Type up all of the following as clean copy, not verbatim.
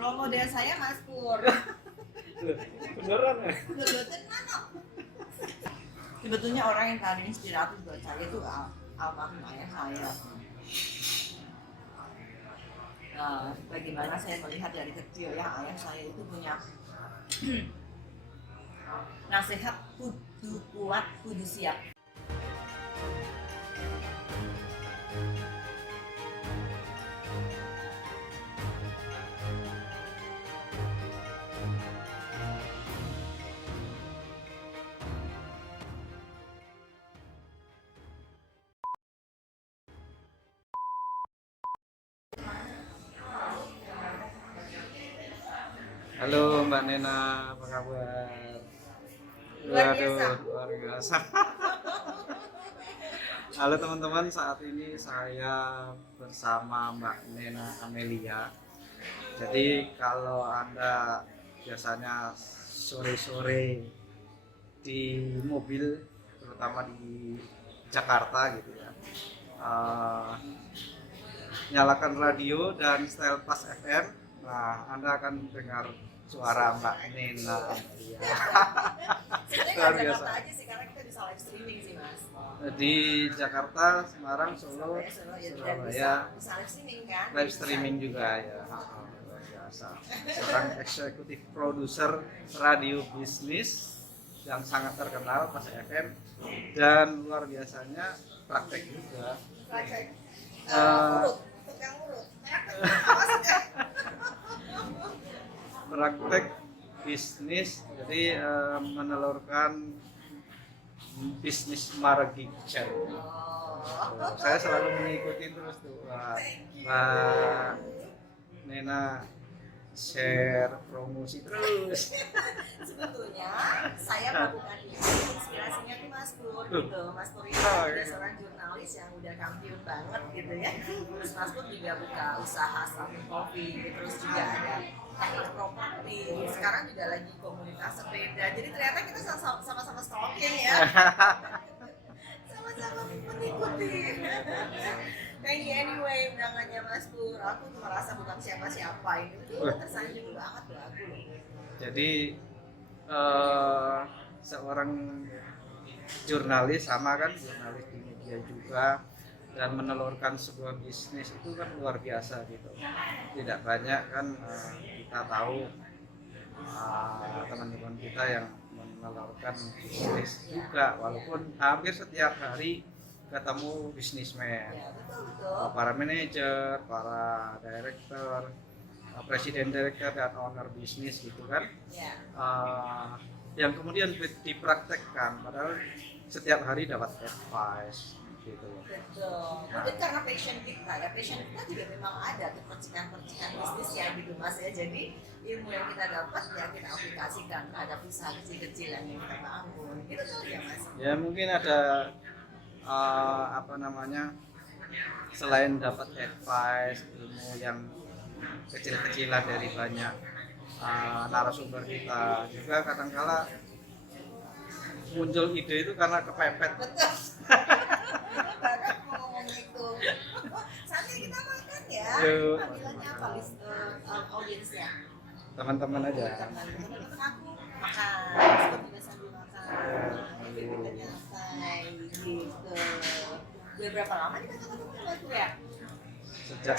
Role model saya Mas Pur. Beneran ya? Betul tenan kok. Sebetulnya orang yang paling inspiratif buat saya itu almarhum ayah saya. Nah, bagaimana saya melihat dari kecil ya ayah saya itu punya nasihat kudu kuat, kudu siap. Halo Mbak Nena, apa kabar? Luar biasa. Luar biasa. Halo teman-teman, saat ini saya bersama Mbak Nena Amelia. Jadi kalau Anda biasanya sore-sore di mobil, terutama di Jakarta gitu ya, nyalakan radio dan style Pas FM, nah Anda akan dengar suara Mbak Nena Amelia. Sebenarnya Luar nggak biasa. Jakarta aja sih, karena kita bisa live streaming sih Mas. Di Jakarta, Semarang, Solo, Dan Surabaya, bisa live streaming kan? live streaming juga ya. Luar biasa. Seorang eksekutif produser radio bisnis yang sangat terkenal Pas FM, dan luar biasanya praktek juga. Praktek. Eh, Urut, tukang urut. Maksudnya? Praktek bisnis, jadi menelurkan bisnis margi kecil. Oh. Saya selalu mengikuti terus tuh Mbak Nena share promosi terus. Sebetulnya saya melakukan ini inspirasinya tuh Mas Pur gitu. Mas Pur itu Oh, ada iya. seorang jurnalis yang udah kampiun banget gitu ya. Terus Mas Pur juga buka usaha Starling Coffee, terus juga ada teknik properti. Sekarang juga lagi komunitas sepeda. Jadi ternyata kita sama-sama stalking ya. Sama-sama mengikuti. Thank you anyway undangannya Mas Pur. Aku merasa bukan siapa-siapa ini. Tersanjung banget loh aku. Jadi seorang jurnalis, sama kan jurnalis di media juga, dan menelurkan sebuah bisnis itu kan luar biasa gitu. Tidak banyak kan kita tahu teman-teman kita yang menelurkan bisnis juga, walaupun hampir setiap hari ketemu bisnismen, Ya, betul. para manajer, para direktur, presiden direktur dan owner bisnis gitu kan, Ya. yang kemudian dipraktekkan, padahal setiap hari dapat advice gitu. Betul. Mungkin karena passion kita ya, passion kita juga memang ada tuh percikan-percikan bisnis ya gitu Mas ya. Jadi ilmu yang kita dapat ya kita aplikasikan terhadap usaha kecil-kecil yang kita bangun. Gitu tuh ya Mas. Ya mungkin ada selain dapat advice, ilmu yang kecil-kecilan dari banyak narasumber kita, juga kadang-kala muncul ide itu karena kepepet. Betul. Baru mau ngomong itu. Sambil kita makan ya. Yuk. Panggilannya apa list audiensnya? Teman-teman aja. Teman-teman aku makan. Seperti juga sambil makan. Jadi kita nyantai gitu. Udah berapa lama kita ketemu Mas Pur ya? Sejak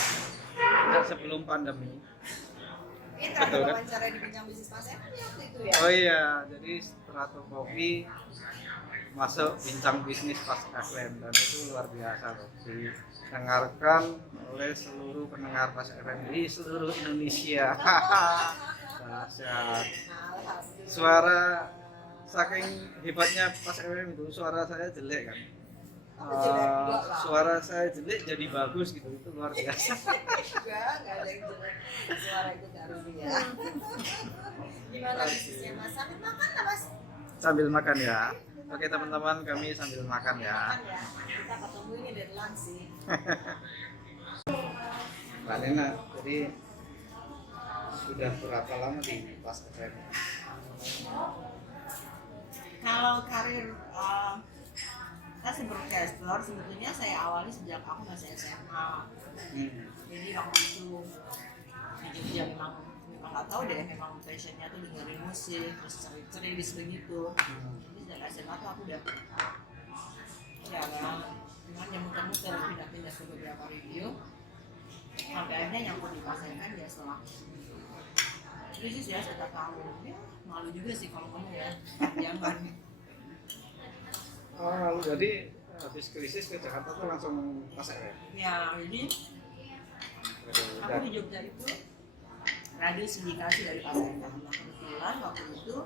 sebelum pandemi. Ini terakhir Betul, kan? wawancara di Bincang Bisnis Mas Eman ya waktu itu ya? Oh iya, jadi Strato Coffee masuk Bincang Bisnis Pas FM, dan itu luar biasa loh, didengarkan oleh seluruh pendengar Pas FM di seluruh Indonesia. Dahsyat. Alhamdulillah. Suara, saking hebatnya Pas FM itu, suara saya jelek kan. Apa jelek? Enggak lah. Suara saya jelek jadi bagus gitu, itu luar biasa. Enggak ada yang jelek. Suara itu karunia. Gimana bisnisnya Mas? Sambil makan lah Mas. Sambil makan ya. Oke teman-teman, kami sambil makan ya. Makan ya. Kita ketemu ini dari lunch sih. Mbak Nena, jadi sudah berapa lama di Pas FM? Kalau karir saya sebagai explore sebetulnya saya awali sejak aku masih SMA. Jadi waktu itu di Jogja memang nggak tahu deh, memang passionnya tuh dengerin musik terus cerit begitu. Jadi dari SMA tuh aku udah ya dengan yang muter-muter pindah-pindah ke beberapa review sampai akhirnya nyangkut di Pasekan ya setelah krisis ya sekitar tahun. Ya malu juga sih kalau ngomong ya jangan. Oh, lalu jadi habis krisis ke Jakarta tuh langsung pas FM. Ya jadi aku di Jogja itu radio sindikasi dari Pasekan. Nah kebetulan waktu itu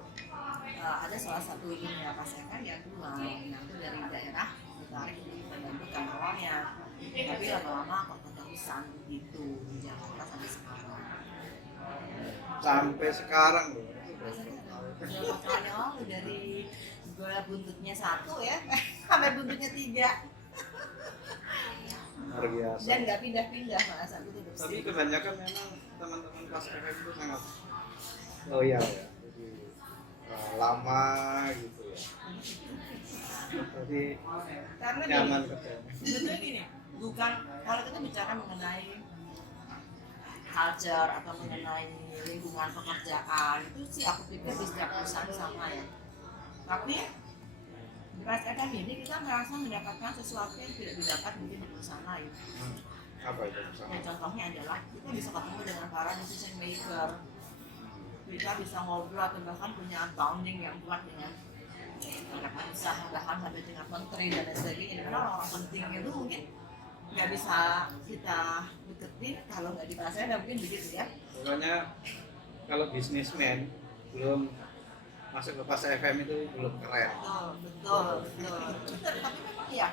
ada salah satu ininya Pasekan yang keluar, nah itu dari daerah ditarik untuk membantukan awalnya, tapi lama-lama kok keterusan gitu di Jakarta sampai sekarang. Sampai sekarang loh. Berapa kali lalu dari gue buntutnya 1 ya sampai buntutnya 3 Luar biasa. dan nggak pindah-pindah mas, aku tetap Tapi stay. kebanyakan memang teman-teman pas FM itu sangat loyal ya. Jadi lama gitu ya. Jadi Karena nyaman gini, kerjanya. sebetulnya gini, bukan kalau kita bicara mengenai culture atau mengenai lingkungan pekerjaan itu sih aku pikir di setiap perusahaan sama ya. Tapi di PSFM ini kita merasa mendapatkan sesuatu yang tidak didapat mungkin di perusahaan lain. Apa itu Ya, sama? contohnya adalah kita bisa ketemu dengan para decision maker, kita bisa ngobrol atau bahkan punya bonding yang kuat dengan anak usaha bahkan sampai dengan menteri dan lain sebagainya. Karena orang penting itu mungkin nggak bisa kita deketin kalau nggak di pasar, nggak mungkin begitu ya. Pokoknya kalau bisnismen belum masuk ke pas FM itu belum keren. Betul. Tapi memang ya,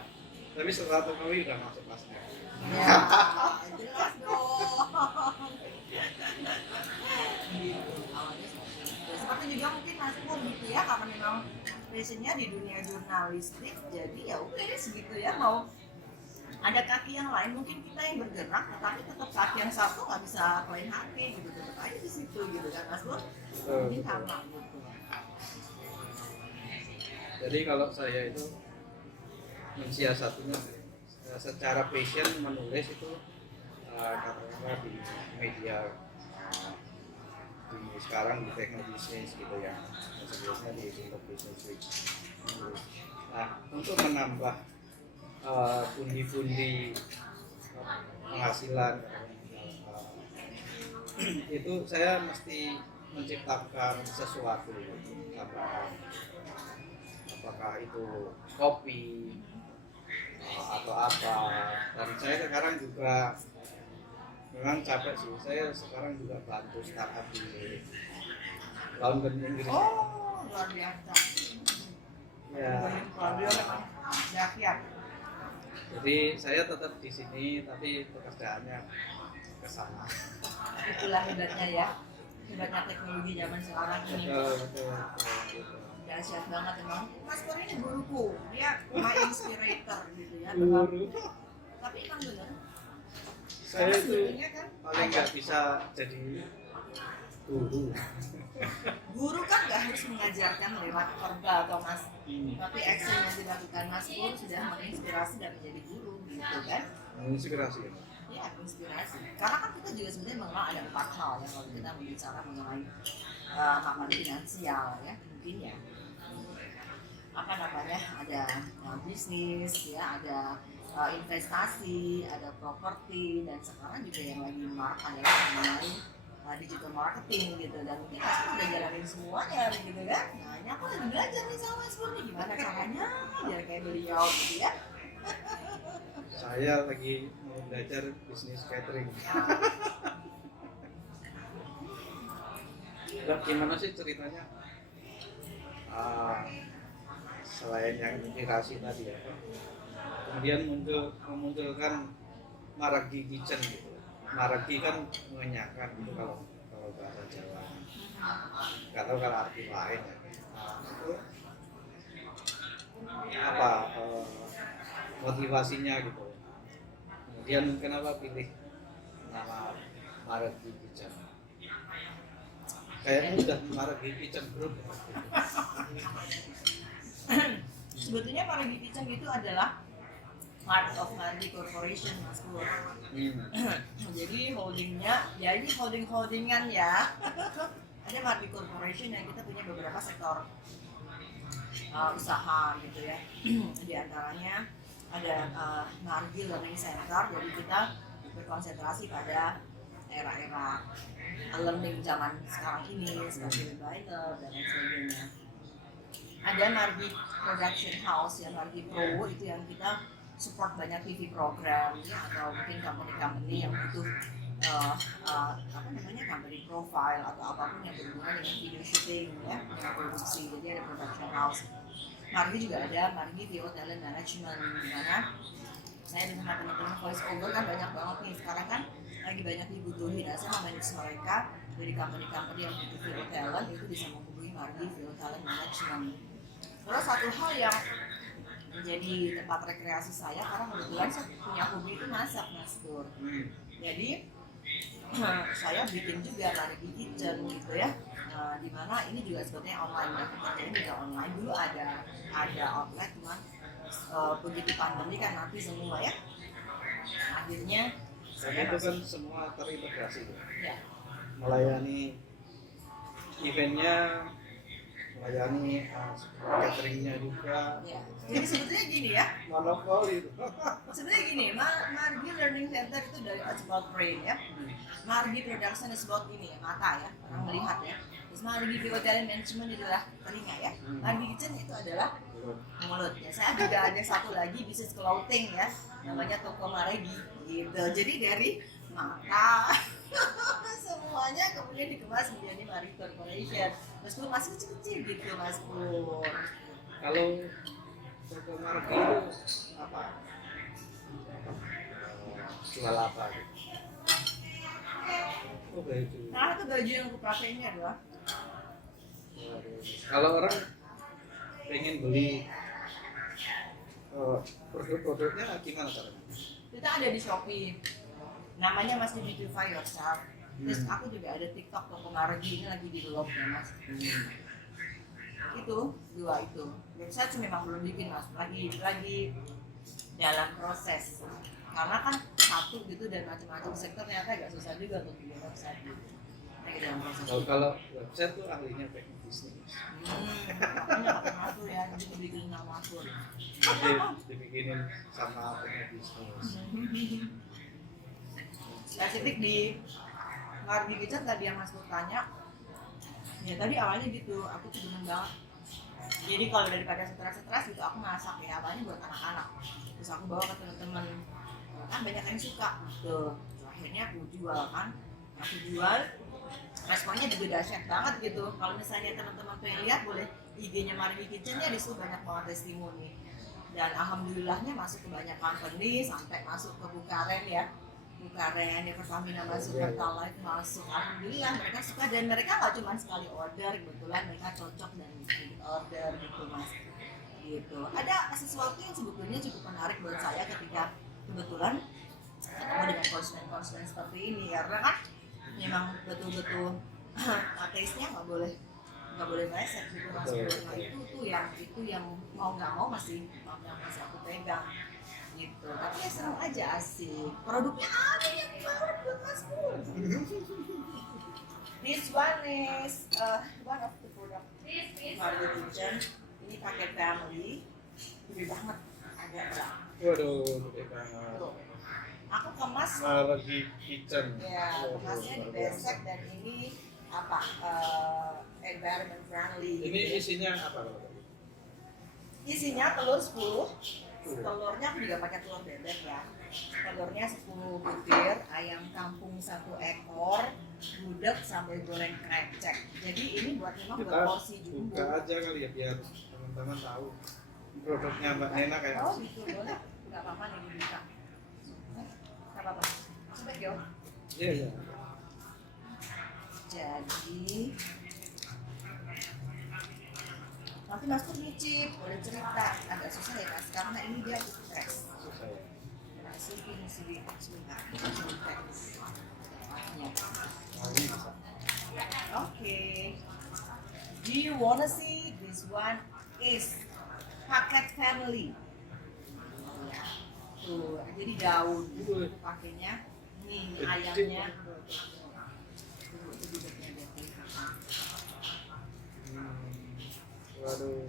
Tapi setelah teknologi udah masuk pas FM. ya jelas dong. Gitu. Awalnya seperti itu. Seperti juga mungkin Mas Pur gitu ya, karena memang passionnya di dunia jurnalistik, jadi ya udah segitu ya, mau ada kaki yang lain mungkin kita yang bergerak, tetapi tetap kaki yang satu nggak bisa lain hati gitu, tetap aja di situ gitu kan Mas Pur. Mungkin sama gitu. Jadi kalau saya itu mensiasatinya secara passion menulis itu katakanlah di media di sekarang di Teknologi Bisnis gitu ya, sebelumnya di Untuk Business Week. Nah untuk menambah pundi-pundi penghasilan itu saya mesti menciptakan sesuatu, apakah itu kopi atau apa. Dan saya sekarang juga memang capek sih, saya sekarang juga bantu startup di London, Inggris. Oh luar biasa. Ya, Radio memang rakyat. jadi saya tetap di sini tapi pekerjaannya ke sana. Itulah hebatnya ya, hebatnya teknologi zaman sekarang ini. Betul. Dahsyat banget emang. Mas Pur ini guruku, dia my inspirator gitu ya. Guru. Tapi emang bener. Saya Karena itu sebetulnya kan paling nggak bisa jadi guru. guru kan nggak harus mengajarkan lewat verbal atau mas, tapi action yang dilakukan Mas Pur sudah menginspirasi dan menjadi guru gitu kan. Menginspirasi ya. Ya inspirasi. Karena kan kita juga sebenarnya mengenal ada 4 hal ya kalau kita berbicara mengenai makna finansial ya, mungkin ya. Apa namanya, ada bisnis ya, ada investasi, ada properti, dan sekarang juga yang lagi adalah mengenai digital marketing gitu. Dan mungkin Mas Pur udah jalanin semuanya gitu kan. Nah ini aku lagi belajar nih sama Mas Pur nih gimana caranya biar kayak beliau gitu ya. Saya lagi mau belajar bisnis catering. Nah, gimana sih ceritanya? Selain yang inspirasi tadi ya, kemudian memunculkan Maragi Kitchen gitu. Maragi kan mengenyangkan gitu kalau bahasa Jawa. Nggak tahu kalau arti lain ya. Itu apa motivasinya gitu. Kemudian kenapa pilih nama Maragi Kitchen? Kayaknya udah Maragi Kitchen Group. Sebetulnya Maragi Kitchen itu adalah part of Margi Corporation, Mas Pur. Jadi holdingan ya. Ada Margi Corporation yang kita punya beberapa sektor usaha gitu ya. Di antaranya ada Margi Learning Center, jadi kita berkonsentrasi pada era-era learning zaman sekarang ini seperti webinar dan lain sebagainya. Ada Margi Production House ya, Margi Pro, itu yang kita support banyak TV program ya, atau mungkin company-company yang butuh company profile atau apapun yang berhubungan dengan video shooting ya, dengan produksi. Jadi ada production house. Margi juga ada Margi VO Talent Management, di mana saya dengan teman-teman voice over kan banyak banget nih sekarang kan lagi banyak dibutuhin. Nah, saya manage mereka dari company-company yang butuh VO talent itu bisa menghubungi Margi VO Talent Management. Terus satu hal yang menjadi tempat rekreasi saya karena kebetulan saya punya hobi itu masak, Mas Pur. Jadi saya bikin juga Margi Kitchen gitu ya. Di mana ini juga sebetulnya online ya. Jadi juga online dulu ada outlet, cuman begitu pandemi kan nanti semua ya. Akhirnya saya itu kan semua terintegrasi ya. Melayani eventnya, melayani cateringnya juga. Ya. Jadi sebetulnya gini ya. Monopoli itu. Sebenarnya gini, Margi Learning Center itu dari it's about brain ya. Margi Production is about ini ya, mata ya, orang melihat ya. Terus Margi VO Talent Management itu adalah telinga ya. Margi Kitchen itu adalah mulut ya. Saya juga ada satu lagi bisnis clothing ya, namanya Toko Margi gitu. Jadi dari mata semuanya kemudian dikemas menjadi Margi Corporation. Meskipun masih kecil-kecil gitu, Mas Pur. Kalau Toko Margi itu apa? Jual apa gitu? Oh, baju. Nah, itu baju yang aku pakai ini adalah Kalau orang pengen beli produk-produknya gimana caranya? kita ada di Shopee, namanya masih Beautify Yourself. Terus aku juga ada TikTok Toko Margi, ini lagi di develop ya Mas. Itu dua itu. Website memang belum bikin Mas, lagi dalam proses. Karena kan satu gitu dan macam-macam sektor ternyata agak susah juga untuk bikin website gitu. Lagi dalam proses. Kalau website tuh ahlinya teknik bisnis. Makanya nggak pernah tuh ya, nanti dibikin nama aku. Jadi dibikinin sama teknik bisnis. Spesifik di Margi Kitchen tadi yang Mas Pur tanya, ya tadi awalnya gitu, aku tuh demen banget. Jadi kalau daripada stres gitu aku masak ya, awalnya buat anak-anak. Terus aku bawa ke teman-teman, kan banyak yang suka gitu. Akhirnya aku jual kan, aku jual. Responnya juga dahsyat banget gitu. Kalau misalnya teman-teman pengen lihat boleh IG-nya Margi Kitchen-nya, disitu banyak banget testimoni. Dan alhamdulillahnya masuk ke banyak company sampai masuk ke Bukaren ya. Bukaren, ya Pertamina masuk, Pertalite masuk. Alhamdulillah mereka suka dan mereka nggak cuma sekali order, kebetulan mereka cocok dan repeat order gitu Mas. Gitu. Ada sesuatu yang sebetulnya cukup menarik buat saya ketika kebetulan ketemu dengan konsumen seperti ini karena kan memang betul-betul taste-nya nggak boleh meleset gitu Mas. Nah, itu yang mau nggak mau masih aku pegang gitu. Tapi ya seru aja, asik. Produknya banyak banget buat Mas Pur. This one is one of the product Margi Kitchen. Ini paket family, gede banget, agak berat. Waduh, gede banget. Aku kemas Margi Kitchen. ya, kemasnya di besek dan ini apa environment friendly. Ini isinya apa? Isinya telur 10. Telurnya aku juga pakai telur bebek ya. Telurnya 10 butir, ayam kampung 1 ekor, gudeg sampai goreng krecek. Jadi ini buat memang buat porsi jumbo. Buka aja kali ya biar teman-teman tahu produknya Mbak Nena kayak oh gitu, boleh. Gak apa-apa nih dibuka. Gak apa-apa. Coba yo. Iya. Jadi nanti Mas Pur nyicip, boleh cerita. Agak susah ya Mas, karena ini dia stres. Susah ya. Nasi ini sebentar. Ini bisa. Okay. Do you wanna see this one is packet family? Tuh, jadi daun itu pakainya. Nih ini ayamnya. Tuh, itu gudegnya Betty. Waduh.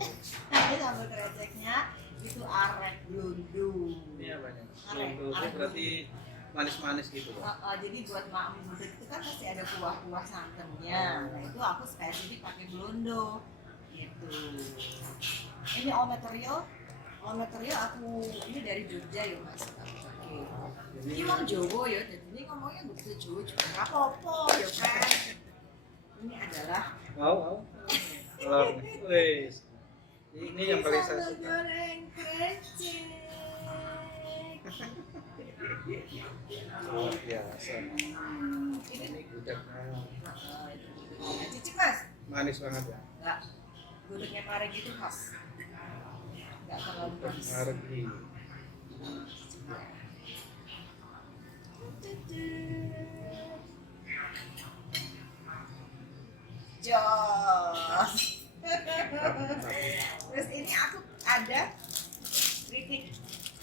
Nah, ini sambal kreceknya itu arek blundu. Ini apanya? Arek, Itu arek berarti manis-manis gitu Pak? jadi buat mak gudeg itu kan pasti ada kuah-kuah santannya. Nah itu aku spesifik pakai blundo gitu. Ini all material aku ini dari Jogja ya mas. Oke. Ini mau Jowo ya, jadi ini ngomongnya nggak bisa Jowo juga nggak apa-apa ya kan. Ini adalah Mau. Wes. Ini yang paling saya sambal suka. goreng krecek. Luar biasa. Ini Ini gudegnya cicip mas. manis banget ya. Enggak, gudegnya Mare gitu khas. Enggak terlalu manis. Margi. Jos. Terus ini aku ada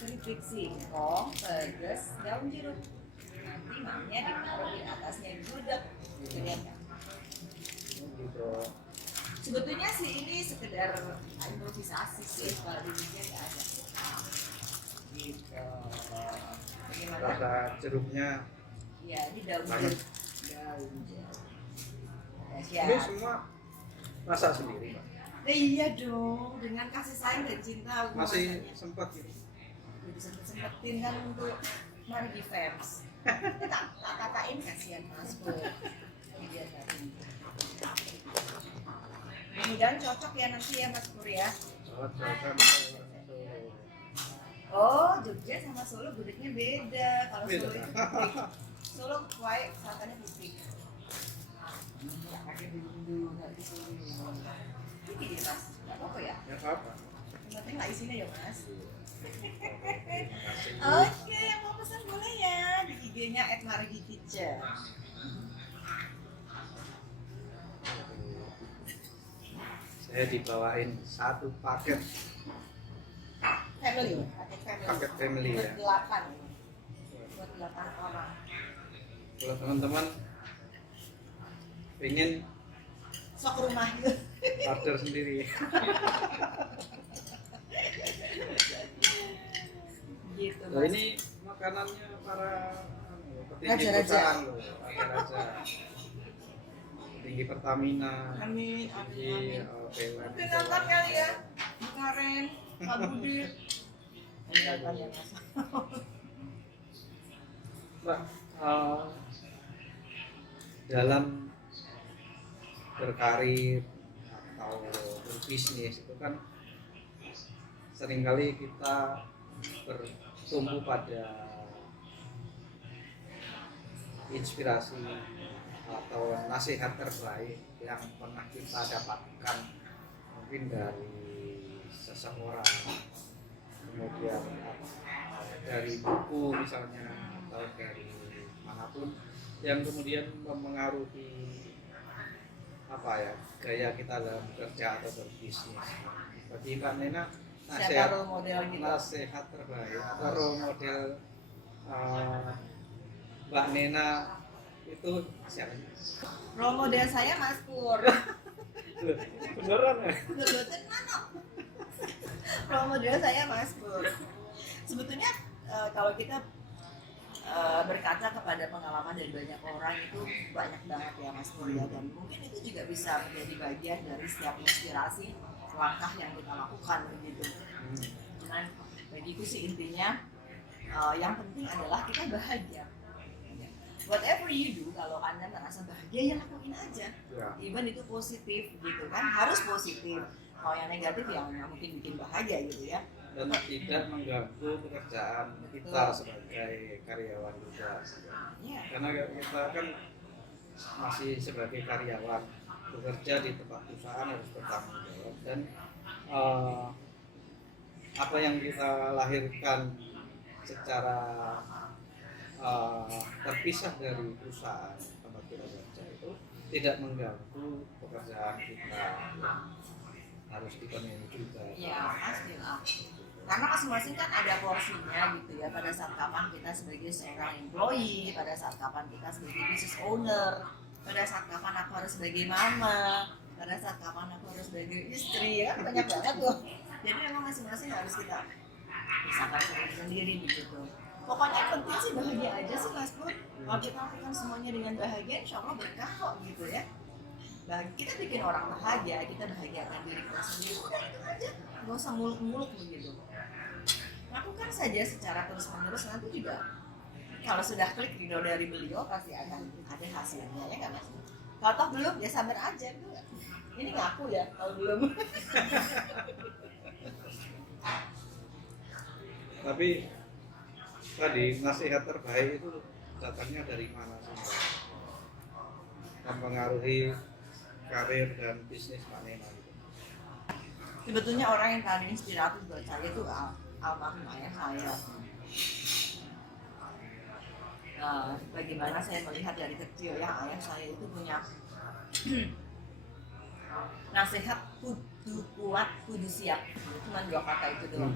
keripik singkong, pedes, daun jeruk. Nanti mamnya ditaruh di atasnya gudeg. Gitu. Gitu. Sebetulnya sih ini sekedar improvisasi sih, kalau di dunia nggak ada. Gitu. Bagaimana? Rasa jeruknya Ya, ini daun banget. jeruk. Daun jeruk. Ini semua masak sendiri Pak. Iya dong, dengan kasih sayang dan cinta aku Masih rasanya. sempat gitu. Jadi sempet-sempetin kan untuk Margi Fans. Tak katain kasihan Mas Pur. Dia tadi. Mudah-mudahan cocok ya nanti ya Mas Pur ya. Cocok kan. Oh, Jogja sama Solo gudegnya beda. Kalau Beda. Solo itu pipik. Solo kuai santannya pipik. Nggak pakai bumbu, nggak disuruh. Ini dia Mas, nggak apa-apa ya? Ya apa? Yang penting nggak isinya ya Mas. Terima kasih. Oke, yang mau pesan boleh ya di IG-nya @margikitchen. Saya dibawain satu paket Family, paket Paket family, ya. Buat 8 orang. kalau teman-teman pengen Sok ke rumah gitu. order sendiri. Gitu. Nah, Mas. ini makanannya para petinggi Raja-raja. perusahaan loh, raja-raja. Tinggi Pertamina, Amin, tinggi amin, amin. BUMN. Udah nonton kali ya, Bu Karen, Pak Budi. Nonton ya Mas. Mbak, dalam berkarir atau berbisnis itu kan seringkali kita bertumbuh pada inspirasi atau nasihat terbaik yang pernah kita dapatkan mungkin dari seseorang, kemudian dari buku misalnya atau dari manapun yang kemudian mempengaruhi apa ya gaya kita dalam bekerja atau berbisnis. Bagi Mbak Nena, Siapa role model gitu? nasihat terbaik atau role model Mbak Nena itu siapa? Role model saya Mas Pur. Loh, beneran ya? Dulu tenan kok. Role model saya Mas Pur. Sebetulnya kalau kita berkaca kepada pengalaman dari banyak orang itu banyak banget ya Mas Pur ya, dan mungkin itu juga bisa menjadi bagian dari setiap inspirasi langkah yang kita lakukan begitu. Cuman bagiku sih intinya yang penting adalah kita bahagia. Whatever you do, kalau Anda merasa bahagia ya lakuin aja. Ya. Even itu positif gitu kan, harus positif. Kalau yang negatif ya nggak mungkin bikin bahagia gitu ya. Dan tidak mengganggu pekerjaan kita sebagai karyawan juga. Ya. Karena kita kan masih sebagai karyawan bekerja di tempat perusahaan harus bertanggung jawab, dan apa yang kita lahirkan secara terpisah dari perusahaan tempat kita bekerja itu tidak mengganggu pekerjaan kita yang harus dipenuhi juga. Ya pastilah. karena masing-masing kan ada porsinya gitu ya, pada saat kapan kita sebagai seorang employee, pada saat kapan kita sebagai business owner, pada saat kapan aku harus sebagai mama, pada saat kapan aku harus sebagai istri, ya kan banyak banget tuh. Jadi memang masing-masing harus kita pisahkan sendiri gitu. Pokoknya yang penting sih bahagia aja sih Mas Pur. Kalau kita lakukan semuanya dengan bahagia, insya Allah berkah kok gitu ya. Kita bikin orang bahagia, kita bahagiakan diri kita sendiri, udah itu aja, nggak usah muluk-muluk begitu. Lakukan saja secara terus-menerus, nanti juga kalau sudah klik ridho dari beliau pasti akan ada hasilnya, ya nggak Mas? Kalau toh belum ya sabar aja gitu. Ini ngaku ya kalau belum. Tapi tadi nasihat terbaik itu datangnya dari mana sih? Mempengaruhi karir dan bisnis mana gitu. Sebetulnya orang yang paling inspiratif buat saya itu almarhum ayah saya. Bagaimana saya melihat dari kecil ya, ayah saya itu punya nasihat kudu kuat, kudu siap. Cuma 2 kata itu doang.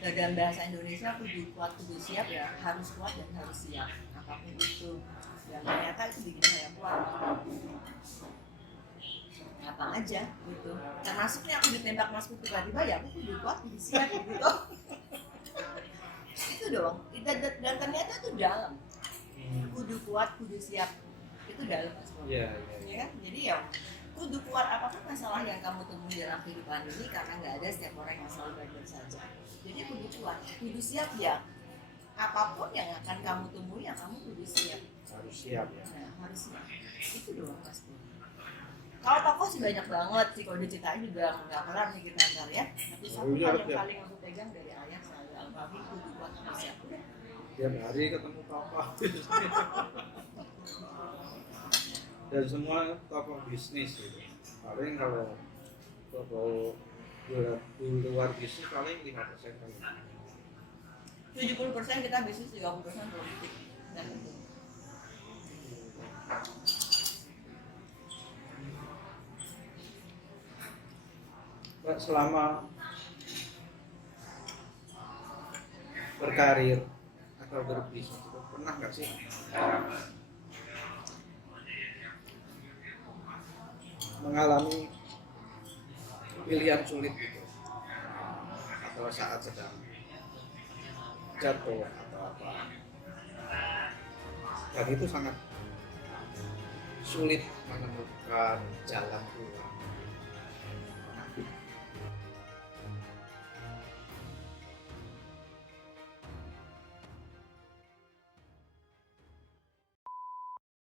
Dalam bahasa Indonesia kudu kuat, kudu siap ya, harus kuat dan harus siap. Apapun itu. Dan ternyata itu bikin saya kuat. Apa aja gitu. Termasuknya aku ditembak Mas Putu tiba-tiba ya aku kudu kuat, kudu siap gitu. Itu doang. Dan ternyata itu dalam. Kudu kuat, kudu siap. Itu dalam Mas Putu. Iya. Ya kan? Jadi ya kudu kuat apapun masalah yang kamu temui dalam kehidupan ini, karena nggak ada setiap orang yang selalu baik-baik saja. Jadi kudu kuat, kudu siap ya. Apapun yang akan kamu temui, ya kamu kudu siap. Harus siap ya. Nah, harus siap. Itu doang Mas Putu. Kalau tokoh sih banyak banget sih, kalau diceritain juga nggak kelar nih kita ntar ya. Tapi satu hal yang paling aku pegang dari ayah saya, almarhum, kudu kuat, kudu siap. Udah. Tiap hari ketemu tokoh. Dan semua tokoh bisnis gitu. Paling kalau tokoh di luar bisnis paling 5% kali. 70% kita bisnis, 30% politik. Dan itu. Pak, selama berkarir atau berbisnis itu pernah nggak sih mengalami pilihan sulit gitu, atau saat sedang jatuh atau apa, dan itu sangat sulit menemukan jalan keluar,